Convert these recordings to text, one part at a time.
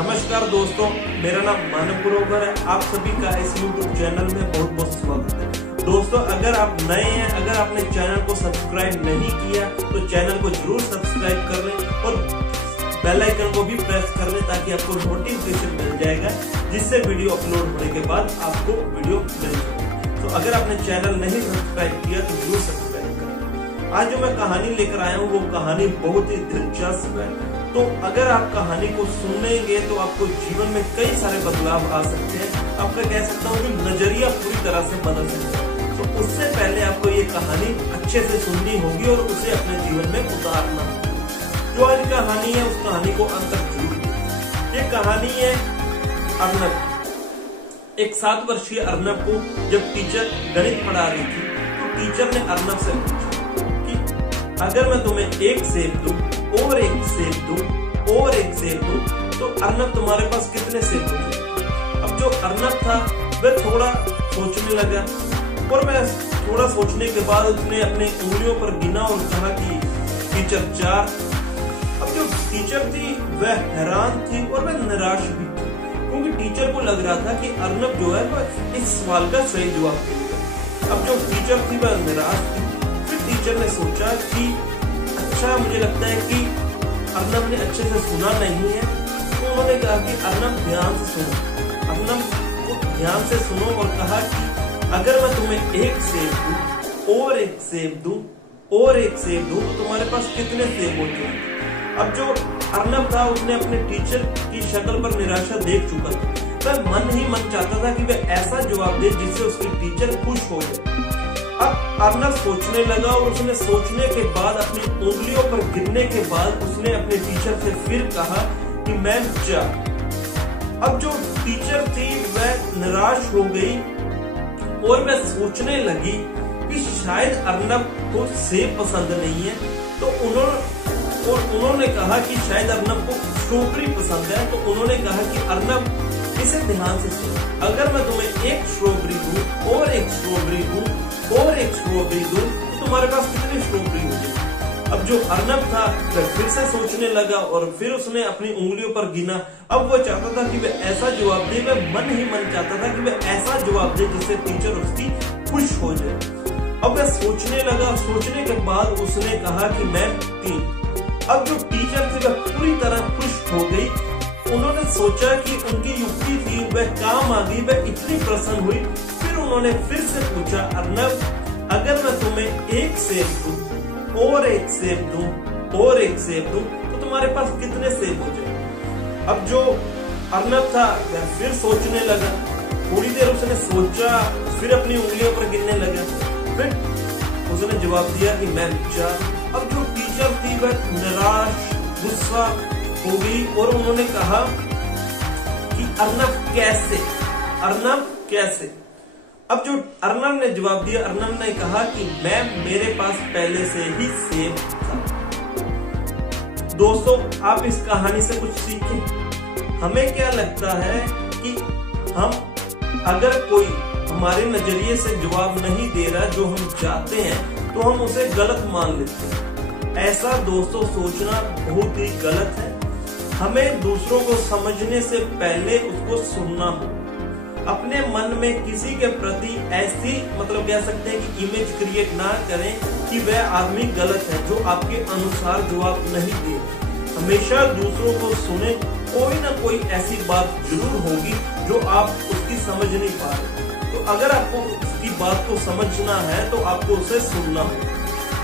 नमस्कार दोस्तों, मेरा नाम मानव पुरोगर है। आप सभी का इस YouTube चैनल में बहुत बहुत स्वागत है। दोस्तों, अगर आप नए हैं, अगर आपने चैनल को सब्सक्राइब नहीं किया तो चैनल को जरूर सब्सक्राइब कर लें और बेल आइकन को भी प्रेस कर लें ताकि आपको नोटिफिकेशन मिल जाएगा, जिससे वीडियो अपलोड होने के बाद आपको वीडियो मिल जाएगी। तो अगर आपने चैनल नहीं सब्सक्राइब किया तो जरूर सब्सक्राइब करें। आज जो मैं कहानी लेकर आया हूँ वो कहानी बहुत ही दिलचस्प है। तो अगर आप कहानी को सुनेंगे तो आपको जीवन में कई सारे बदलाव आ सकते हैं। आपका कह सकता हूँ कि नजरिया पूरी तरह से बदल सकता है। तो उससे पहले आपको ये कहानी अच्छे से सुननी होगी और उसे अपने जीवन में उतारना होगा। जो आज कहानी है उस कहानी को अंत तक जरूर देखें। ये कहानी है अर्नब। एक 7 वर्षीय अर्नब को जब टीचर गणित पढ़ा रही थी तो टीचर ने अर्नब से पूछा कि अगर मैं तुम्हें एक सेब दूं और एक सेब दूं और एक सेब दूं तो अर्नब तुम्हारे पास कितने सेब होंगे। अब जो अर्नब था वह थोड़ा सोचने लगा और वह थोड़ा सोचने के बाद उसने अपने उंगलियों पर गिना और कहा कि टीचर 4। अब जो टीचर थी वह हैरान थी और वह निराश भी थी, क्योंकि टीचर को लग रहा था कि अर्नब जो है वह इस सवाल का सही जवाब देगा। अब जो टीचर थी वह निराश थी। फिर टीचर ने सोचा कि अच्छा, मुझे लगता है कि अर्नब ने अच्छे से सुना नहीं है। तो उन्होंने कहा कि अर्नब ध्यान से सुनो, अर्नब को ध्यान से सुनो और कहा कि अगर मैं तुम्हें एक सेब दूं और एक सेब दूं और एक सेब दूं तो तुम्हारे पास कितने सेब होते हैं। अब जो अर्नब था उसने अपने टीचर की शक्ल पर निराशा देख चुका था। वह मन ही मन चाहता था कि वह ऐसा जवाब दे जिससे उसकी टीचर खुश हो जाए। अब अर्नब सोचने लगा और उसने सोचने के बाद अपनी उंगलियों पर गिरने के बाद उसने अपने टीचर से फिर कहा कि मैम 4। अब जो टीचर थी वह निराश हो गई और वह सोचने लगी कि शायद अर्नब को सेब पसंद नहीं है। तो उन्होंने कहा कि शायद अर्नब को स्ट्रॉबेरी पसंद है। तो उन्होंने कहा कि अर्नब इसे ध्यान से सुनो, अगर मैं तुम्हें एक स्ट्रॉबेरी दूं और एक स्ट्रॉबेरी दूं और एक स्ट्रॉबेरी दूं तो तुम्हारे पास कितनी स्ट्रॉबेरी होगी। अब जो अर्नब था वह फिर से सोचने लगा और फिर उसने अपनी उंगलियों पर गिना। अब वह चाहता था कि वह ऐसा जवाब दे, वह मन ही मन चाहता था कि वह ऐसा जवाब दे जिससे टीचर उसकी खुश हो जाए। अब वह सोचने लगा, सोचने के बाद उसने कहा कि मैं 3। अब जो टीचर थे वह पूरी तरह खुश हो गई। उन्होंने सोचा कि उनकी युक्ति थी वह काम आ गई, वह इतनी प्रसन्न हुई। फिर उन्होंने फिर से पूछा, अर्नब अगर मैं तुम्हें एक सेब दूं और एक सेब दूं और एक सेब दूं तो तुम्हारे पास कितने सेब हो जाए। अब जो अर्नब था वह फिर सोचने लगा। थोड़ी देर उसने सोचा, फिर अपनी उंगलियों पर गिनने लगा। फिर उसने जवाब दिया कि मैं 4। अब जो टीचर थी वह निराश, गुस्सा हो गई और उन्होंने कहा कि अर्नब कैसे। अब जो अर्नब ने जवाब दिया, अर्नब ने कहा कि मैम मेरे पास पहले से ही सेब था। दोस्तों, आप इस कहानी से कुछ सीखें। हमें क्या लगता है कि हम अगर कोई हमारे नजरिए से जवाब नहीं दे रहा जो हम चाहते हैं तो हम उसे गलत मान लेते हैं। ऐसा दोस्तों सोचना बहुत ही गलत है। हमें दूसरों को समझने से पहले उसको सुनना हो। अपने मन में किसी के प्रति ऐसी कह सकते हैं कि इमेज क्रिएट ना करें कि वह आदमी गलत है जो आपके अनुसार जवाब नहीं दे। हमेशा दूसरों को सुने, कोई ना कोई ऐसी बात जरूर होगी जो आप उसकी समझ नहीं पा रहे। तो अगर आपको उसकी बात को समझना है तो आपको उसे सुनना हो।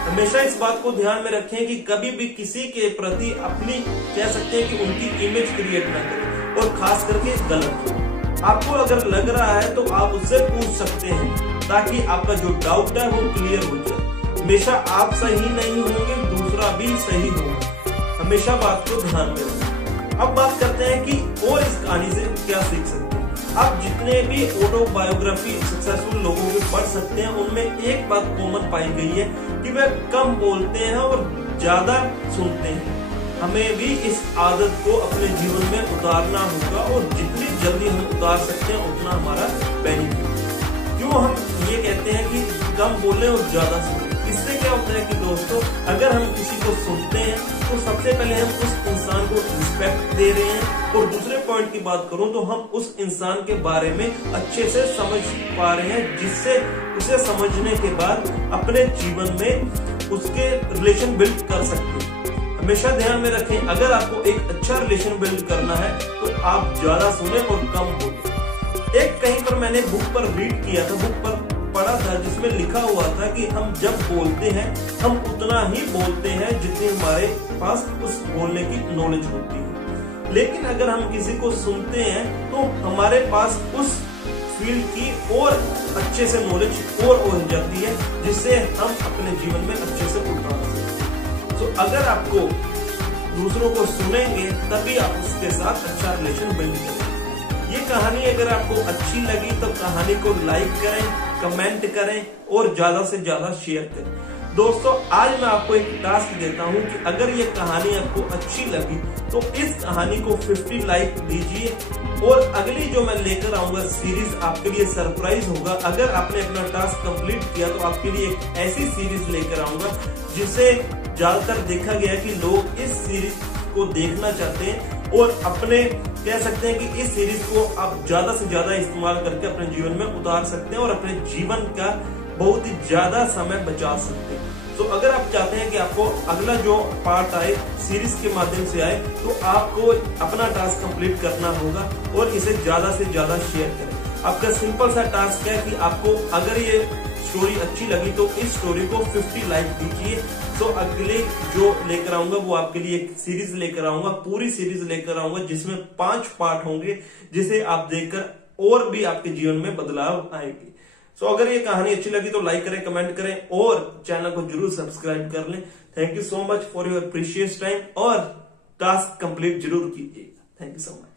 हमेशा इस बात को ध्यान में रखें कि कभी भी किसी के प्रति अपनी कह सकते हैं कि उनकी इमेज क्रिएट ना करें, और खास करके गलत। आपको अगर लग रहा है तो आप उससे पूछ सकते हैं ताकि आपका जो डाउट है वो क्लियर हो जाए। हमेशा आप सही नहीं होंगे, दूसरा भी सही होगा। हमेशा बात को ध्यान में रखें। अब बात करते हैं कि और इस कहानी से क्या सीख सकते हैं। आप जितने भी ऑटोबायोग्राफी सक्सेसफुल लोगों के पढ़ सकते हैं उनमें एक बात कॉमन पाई गई है कि वह कम बोलते हैं और ज्यादा सुनते हैं। हमें भी इस आदत को अपने जीवन में उतारना होगा और जितनी जल्दी हम उतार सकते हैं उतना हमारा बेनिफिट। क्यों हम ये कहते हैं कि कम बोलें और ज्यादा सुनें? इससे क्या होता है कि दोस्तों अगर हम किसी को सुनते हैं तो सबसे पहले हम उस इंसान को रिस्पेक्ट दे रहे हैं, और दूसरे पॉइंट की बात करूं तो हम उस इंसान के बारे में अच्छे से समझ पा रहे हैं, जिससे उसे समझने के बाद अपने जीवन में उसके रिलेशन बिल्ड कर सकते हैं। हमेशा ध्यान में रखें, अगर आपको एक अच्छा रिलेशन बिल्ड करना है तो आप ज्यादा सुने और कम बोलें। एक कहीं पर मैंने बुक पर रीड किया था, बुक पर पढ़ा था, जिसमें लिखा हुआ था कि हम जब बोलते हैं हम उतना ही बोलते हैं जितनी हमारे पास उस बोलने की नॉलेज होती है, लेकिन अगर हम किसी को सुनते हैं तो हमारे पास उस फील्ड की और अच्छे से नॉलेज और हो जाती है, जिससे हम अपने जीवन में अच्छे से उतार सकते हैं। तो अगर आपको दूसरों को सुनेंगे तभी आप उसके साथ अच्छा रिलेशन बिल्ड करेंगे। ये कहानी अगर आपको अच्छी लगी तो कहानी को लाइक करें, कमेंट करें और ज्यादा से ज्यादा शेयर करें। दोस्तों आज मैं आपको एक टास्क देता हूं कि अगर ये कहानी आपको अच्छी लगी तो इस कहानी को 50 लाइक दीजिए, और अगली जो मैं लेकर आऊंगा सीरीज आपके लिए सरप्राइज होगा। अगर आपने अपना टास्क कंप्लीट किया तो आपके लिए एक ऐसी सीरीज लेकर आऊंगा जिसे ज्यादातर देखा गया कि लोग इस सीरीज को देखना चाहते हैं, और अपने कह सकते हैं कि इस सीरीज को आप ज्यादा से ज्यादा इस्तेमाल करके अपने जीवन में उतार सकते हैं और अपने जीवन का बहुत ही ज्यादा समय बचा सकते हैं। तो अगर आप चाहते हैं कि आपको अगला जो पार्ट आए सीरीज के माध्यम से आए तो आपको अपना टास्क कंप्लीट करना होगा और इसे ज्यादा से ज्यादा शेयर करें। आपका सिंपल सा टास्क है कि आपको अगर ये स्टोरी अच्छी लगी तो इस स्टोरी को 50 लाइक दीजिए। तो अगले जो लेकर आऊंगा वो आपके लिए एक सीरीज लेकर आऊंगा, पूरी सीरीज लेकर आऊंगा जिसमें 5 पार्ट होंगे, जिसे आप देखकर और भी आपके जीवन में बदलाव आएगी। सो अगर ये कहानी अच्छी लगी तो लाइक करें, कमेंट करें और चैनल को जरूर सब्सक्राइब कर लें। Thank you so much for your precious time, और टास्क कंप्लीट जरूर कीजिएगा। Thank you so much.